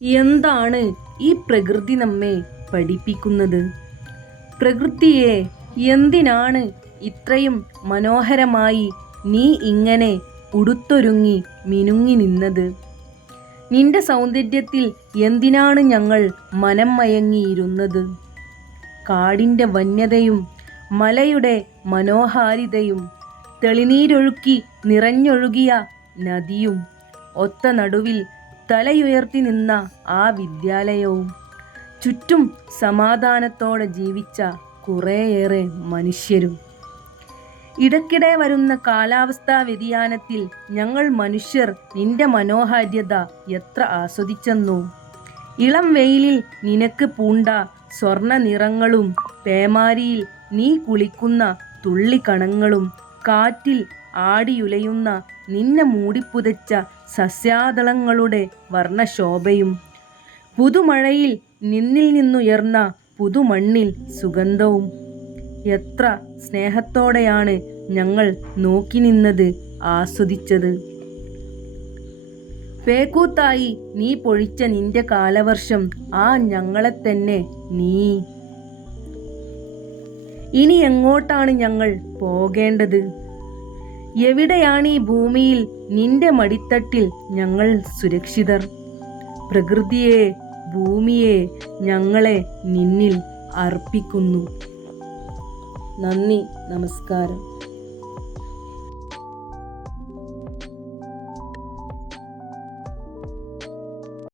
എന്താണ് ഈ പ്രകൃതി നമ്മെ പഠിപ്പിക്കുന്നത്? പ്രകൃതിയെ എന്തിനാണ് ഇത്രയും മനോഹരമായി നീ ഇങ്ങനെ ഉടുത്തൊരുങ്ങി മിനുങ്ങി നിന്നത്? നിന്റെ സൗന്ദര്യത്തിൽ എന്തിനാണ് ഞങ്ങൾ മനം മയങ്ങിയിരുന്നത്? കാടിന്റെ വന്യതയും മലയുടെ മനോഹാരിതയും തെളിനീരൊഴുക്കി നിറഞ്ഞൊഴുകിയ നദിയും ഒത്ത നടുവിൽ തലയുയർത്തി നിന്ന ആ വിദ്യാലയവും ചുറ്റും സമാധാനത്തോടെ ജീവിച്ച കുറേയേറെ മനുഷ്യരും. ഇടയ്ക്കിടെ വരുന്ന കാലാവസ്ഥാ വ്യതിയാനത്തിൽ ഞങ്ങൾ മനുഷ്യർ നിന്റെ മനോഹാര്യത എത്ര ആസ്വദിച്ചെന്നു. ഇളം വെയിലിൽ നിനക്ക് പൂണ്ട സ്വർണ നിറങ്ങളും പേമാരിയിൽ നീ കുളിക്കുന്ന തുള്ളിക്കണങ്ങളും കാറ്റിൽ ആടിയുലയുന്ന നിന്നെ മൂടിപ്പുതച്ച സസ്യാതളങ്ങളുടെ വർണശോഭയും. പുതുമഴയിൽ നിന്നിൽ നിന്നുയർന്ന പുതുമണ്ണിൽ സുഗന്ധവും. എത്ര സ്നേഹത്തോടെയാണ് ഞങ്ങൾ നോക്കി നിന്നത് ആസ്വദിച്ചത്. പേക്കൂത്തായി നീ പൊഴിച്ച നിന്റെ കാലവർഷം ആ ഞങ്ങളെ തന്നെ നീ. ഇനി എങ്ങോട്ടാണ് ഞങ്ങൾ പോകേണ്ടത്? എവിടെയാണ് ഈ ഭൂമിയിൽ നിന്റെ മടിത്തട്ടിൽ ഞങ്ങൾ സുരക്ഷിതർ? പ്രകൃതിയെ ഭൂമിയെ ഞങ്ങളെ നിന്നിൽ അർപ്പിക്കുന്നു. നന്ദി നമസ്കാരം.